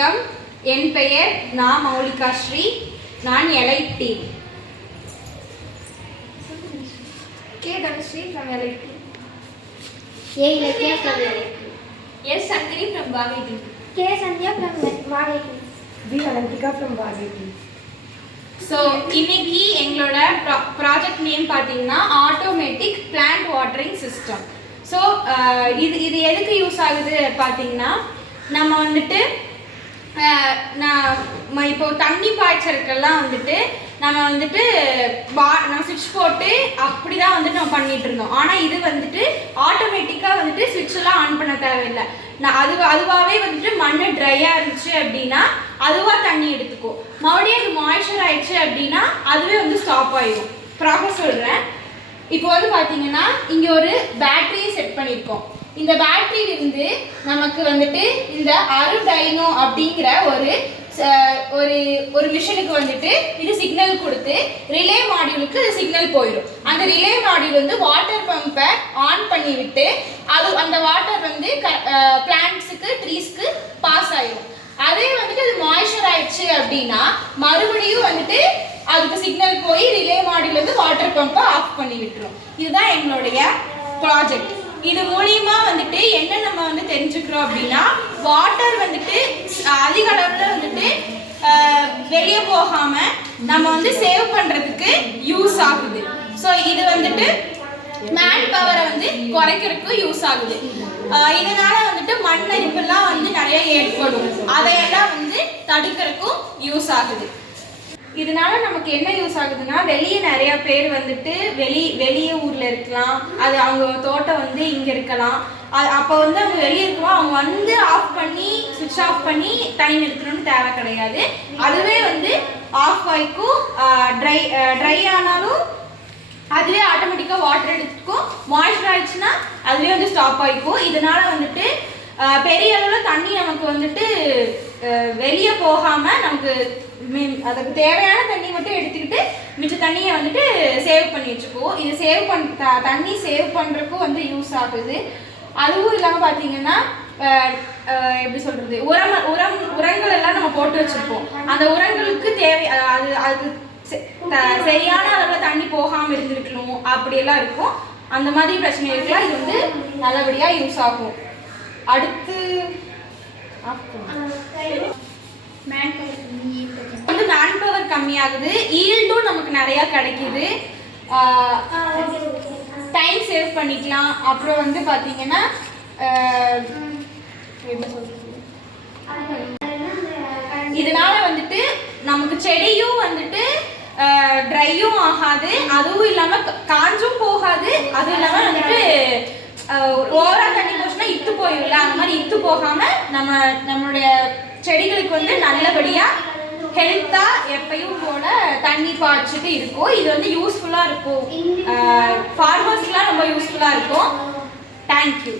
வணக்கம். என் பெயர் நா மௌலிகா ஸ்ரீ. நான் elite team. K Dhanashree from LIT. A Ilakya from LIT. S Sangri from Vagai team. K Sandhya from Vagai team. B Alantika from Vagai team. So இன்னைக்கு எங்களோட project name பார்த்தீங்கன்னா automatic plant watering system. So இது எதுக்கு use ஆகுது பார்த்தீங்கன்னா, நம்ம வந்துட்டு இப்போ தண்ணி பாய்ச்சறதுக்கெல்லாம் வந்துட்டு நம்ம சுவிட்ச் போட்டு அப்படி தான் வந்துட்டு நம்ம பண்ணிட்டு இருந்தோம். ஆனால் இது வந்துட்டு ஆட்டோமேட்டிக்காக வந்துட்டு சுவிட்செல்லாம் ஆன் பண்ண தேவையில்லை. அதுவாகவே வந்துட்டு மண் ட்ரையாக இருந்துச்சு அப்படின்னா அதுவாக தண்ணி எடுத்துக்கும். மறுபடியும் அது மாய்ஸ்சர் ஆயிடுச்சு அப்படின்னா அதுவே வந்து ஸ்டாப் ஆயிடும். ப்ராசஸ் சொல்கிறேன். இப்போ வந்து பார்த்தீங்கன்னா இங்கே ஒரு பேட்டரியை செட் பண்ணியிருக்கோம். இந்த பேட்டரியிலிருந்து நமக்கு வந்துட்டு இந்த அருடைனோ அப்படிங்கிற ஒரு மிஷினுக்கு வந்துட்டு இது சிக்னல் கொடுத்து ரிலே மாடியூலுக்கு இது சிக்னல் போயிடும். அந்த ரிலே மாடியூல் வந்து வாட்டர் பம்பை ஆன் பண்ணி விட்டு அந்த வாட்டர் வந்து பிளான்ட்ஸுக்கு ட்ரீஸ்க்கு பாஸ் ஆயிடும். அதே வந்துட்டு அது மாய்ஸ்சர் ஆயிடுச்சு அப்படின்னா மறுபடியும் வந்துட்டு அதுக்கு சிக்னல் போய் ரிலே மாடியூல் வந்து வாட்டர் பம்பை ஆஃப் பண்ணி விட்டுரும். இதுதான் எங்களுடைய ப்ராஜெக்ட். இது மூலியமா வந்துட்டு என்ன நம்ம வந்து தெரிஞ்சுக்கிறோம் அப்படின்னா, வாட்டர் வந்துட்டு அதிக அளவில் வந்துட்டு வெளியே போகாம நம்ம வந்து சேவ் பண்றதுக்கு யூஸ் ஆகுது. ஸோ இது வந்துட்டு மேன் பவரை வந்து குறைக்கிறதுக்கு யூஸ் ஆகுது. இதனால வந்துட்டு மண் அரிப்பெல்லாம் வந்து நிறைய ஏற்படும். அதையெல்லாம் வந்து தடுக்கிறதுக்கும் யூஸ் ஆகுது. இதனால நமக்கு என்ன யூஸ் ஆகுதுன்னா, வெளியே நிறைய பேர் வந்துட்டு வெளியே ஊர்ல இருக்கலாம், அது அவங்க தோட்டம் வந்து இங்க இருக்கலாம். அப்போ வந்து அவங்க வெளியே இருக்கலாம், அவங்க வந்து ஆஃப் பண்ணி சுவிட்ச் ஆஃப் பண்ணி தண்ணி நிறுத்தணும்னு தேவை கிடையாது. அதுவே வந்து ஆஃப் ஆகிக்கும். ட்ரை ஆனாலும் அதுவே ஆட்டோமேட்டிக்காக வாட்டர் எடுத்துக்கும். மாய்ஸ்சர் ஆயிடுச்சுன்னா அதுவே வந்து ஸ்டாப் ஆகிக்கும். இதனால வந்துட்டு பெரிய அளவில் தண்ணி நமக்கு வந்துட்டு வெளியே போகாமல் நமக்கு அதுக்கு தேவையான தண்ணி மட்டும் எடுத்துக்கிட்டு மிச்ச தண்ணியை வந்துட்டு சேவ் பண்ணி வச்சுக்குவோம். இது தண்ணி சேவ் பண்ணுறதுக்கும் வந்து யூஸ் ஆகுது. அதுவும் இல்லாமல் பார்த்தீங்கன்னா, எப்படி சொல்கிறது, உரங்கள் எல்லாம் நம்ம போட்டு வச்சுருப்போம். அந்த உரங்களுக்கு அது சரியான அளவில் தண்ணி போகாமல் இருந்திருக்கணும், அப்படியெல்லாம் இருக்கும். அந்த மாதிரி பிரச்சனைகளுக்குலாம் இது வந்து நல்லபடியாக யூஸ் ஆகும். அடுத்து வந்து மேன் பவர் கம்மியாகுது, ஈல்டும் நமக்கு நிறையா கிடைக்குது, டைம் சேவ் பண்ணிக்கலாம். அப்புறம் வந்து பார்த்தீங்கன்னா இதனால வந்துட்டு நமக்கு செடியும் வந்துட்டு ட்ரையும் ஆகாது, அதுவும் இல்லாமல் காஞ்சும் போகாது. அதுவும் இல்லாமல் வந்துட்டு ஓவரா தண்ணி போச்சுன்னா இத்து போயிடல, அந்த மாதிரி இத்து போகாமல் நம்மளுடைய செடிகளுக்கு வந்து நல்லபடியாக ஹெல்த்தாக எப்பயும் போல தண்ணி பாய்ச்சிட்டு இருக்கும். இது வந்து யூஸ்ஃபுல்லாக இருக்கும், ஃபார்மர்ஸ்க்குலாம் ரொம்ப யூஸ்ஃபுல்லாக இருக்கும். தேங்க்யூ.